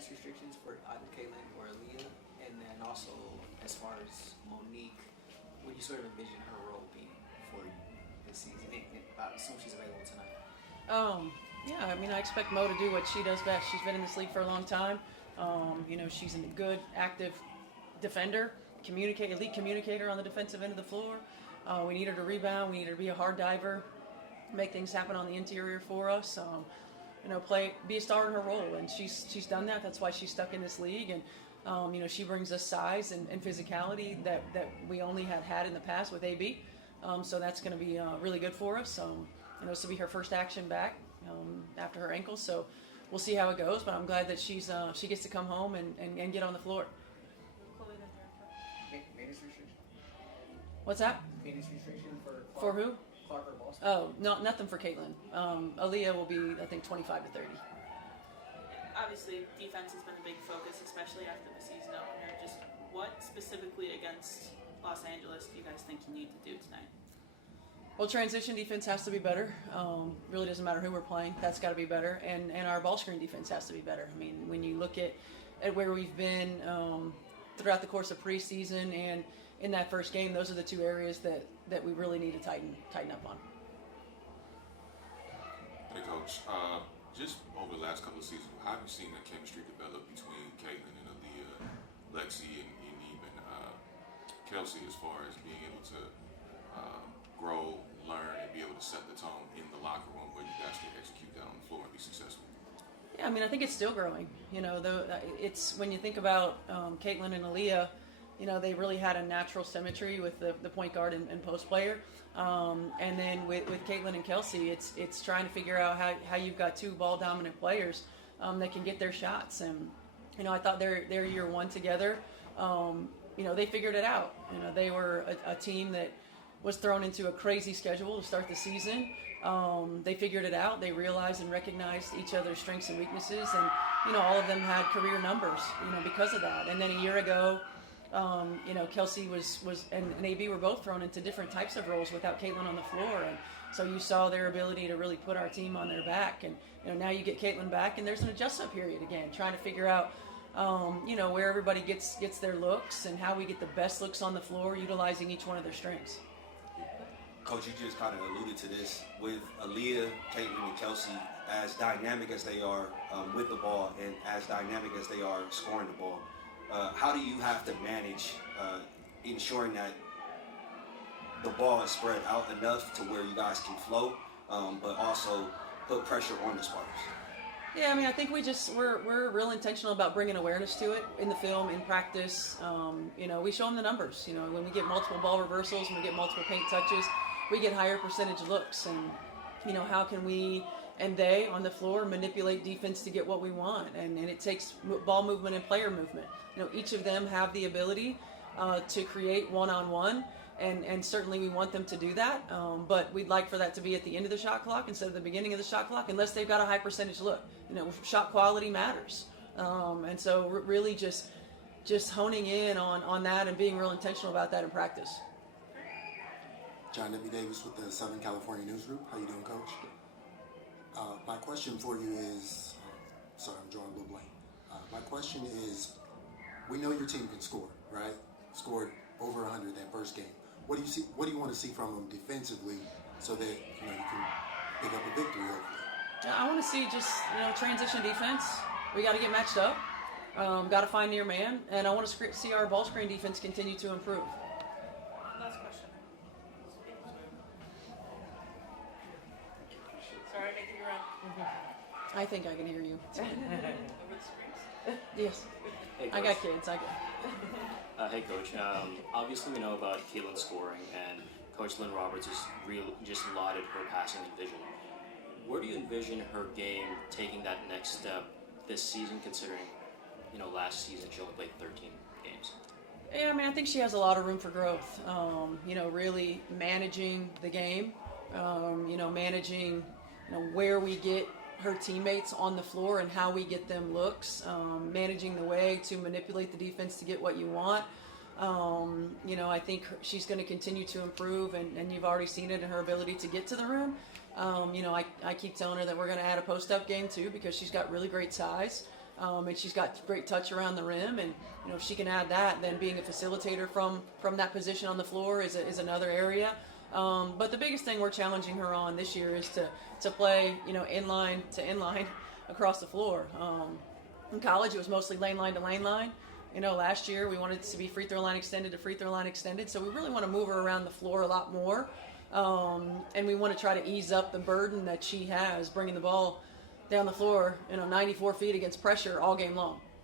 minutes restrictions for either Caitlin or Aaliyah? And then also, as far as Mon'nique, what do you sort of envision her role being for you this season? I assume she's available tonight. Yeah, I mean, I expect Mo to do what she does best. She's been in this league for a long time. She's a good, active defender, elite communicator on the defensive end of the floor. We need her to rebound. We need her to be a hard diver, make things happen on the interior for us. Be a star in her role, and she's done that. That's why she's stuck in this league. And she brings us size and physicality that we only had in the past with AB. So that's going to be really good for us. This will be her first action back after her ankle. So we'll see how it goes. But I'm glad that she gets to come home and get on the floor. Minutes restriction? What's that? Minutes restriction for Clark, For who? Clark or Boston? Oh, no, nothing for Caitlin. Aaliyah will be, I think, 25 to 30. Obviously, defense has been a big focus, especially after the season opener. Just what specifically against Los Angeles do you guys think you need to do tonight? Well, transition defense has to be better. Really doesn't matter who we're playing. That's got to be better. And our ball screen defense has to be better. I mean, when you look at where we've been throughout the course of preseason and in that first game, those are the two areas that we really need to tighten up on. Hey, Coach. Just over the last couple of seasons, how have you seen that chemistry develop between Caitlin and Aaliyah, Lexi, and even Kelsey, as far as being able to grow, learn, and be able to set the tone in the locker room where you guys can execute that on the floor and be successful? Yeah, I mean, I think it's still growing. It's when you think about Caitlin and Aaliyah, they really had a natural symmetry with the point guard and post player. And then with Caitlin and Kelsey, it's trying to figure out how you've got two ball dominant players that can get their shots. And I thought their year one together, they figured it out. They were a team that was thrown into a crazy schedule to start the season. They figured it out. They realized and recognized each other's strengths and weaknesses, and all of them had career numbers, because of that. And then a year ago, Kelsey and AB were both thrown into different types of roles without Caitlin on the floor, and so you saw their ability to really put our team on their back. And now you get Caitlin back, and there's an adjustment period again, trying to figure out where everybody gets their looks and how we get the best looks on the floor, utilizing each one of their strengths. Coach, you just kind of alluded to this with Aaliyah, Caitlin, and Kelsey, as dynamic as they are with the ball and as dynamic as they are scoring the ball. How do you have to manage ensuring that the ball is spread out enough to where you guys can flow, but also put pressure on the Spartans? Yeah, I mean, I think we're real intentional about bringing awareness to it in the film, in practice. We show them the numbers. When we get multiple ball reversals, when we get multiple paint touches, we get higher percentage looks. And, how can we and they on the floor manipulate defense to get what we want? And it takes ball movement and player movement. Each of them have the ability to create one-on-one. And certainly we want them to do that, but we'd like for that to be at the end of the shot clock instead of the beginning of the shot clock, unless they've got a high percentage look. Shot quality matters, and so really just honing in on that and being real intentional about that in practice. John W. Davis with the Southern California News Group. How you doing, Coach? My question for you is, sorry, I'm drawing a little blank. My question is, we know your team can score, right? Scored over 100 that first game. What do you see? What do you want to see from them defensively so that you can pick up a victory? Hopefully. I want to see just transition defense. We got to get matched up. Got to find near man, and I want to see our ball screen defense continue to improve. Last question. Sorry, making you run. I think I can hear you. Over the screens. Yes. Hey, I got kids. Hey, Coach. Obviously, we know about Caitlin scoring, and Coach Lynn Roberts has just lauded her passing and vision. Where do you envision her game taking that next step this season, considering, last season she only played 13 games? Yeah, I mean, I think she has a lot of room for growth. Really managing the game, managing, where we get her teammates on the floor and how we get them looks, managing the way to manipulate the defense to get what you want. I think she's going to continue to improve, and you've already seen it in her ability to get to the rim. I keep telling her that we're going to add a post-up game too, because she's got really great size. and she's got great touch around the rim. And if she can add that, then being a facilitator from that position on the floor is another area. But the biggest thing we're challenging her on this year is to play inline to inline across the floor. In college, it was mostly lane line to lane line. Last year we wanted it to be free throw line extended to free throw line extended. So we really want to move her around the floor a lot more. And we want to try to ease up the burden that she has bringing the ball down the floor, 94 feet against pressure all game long.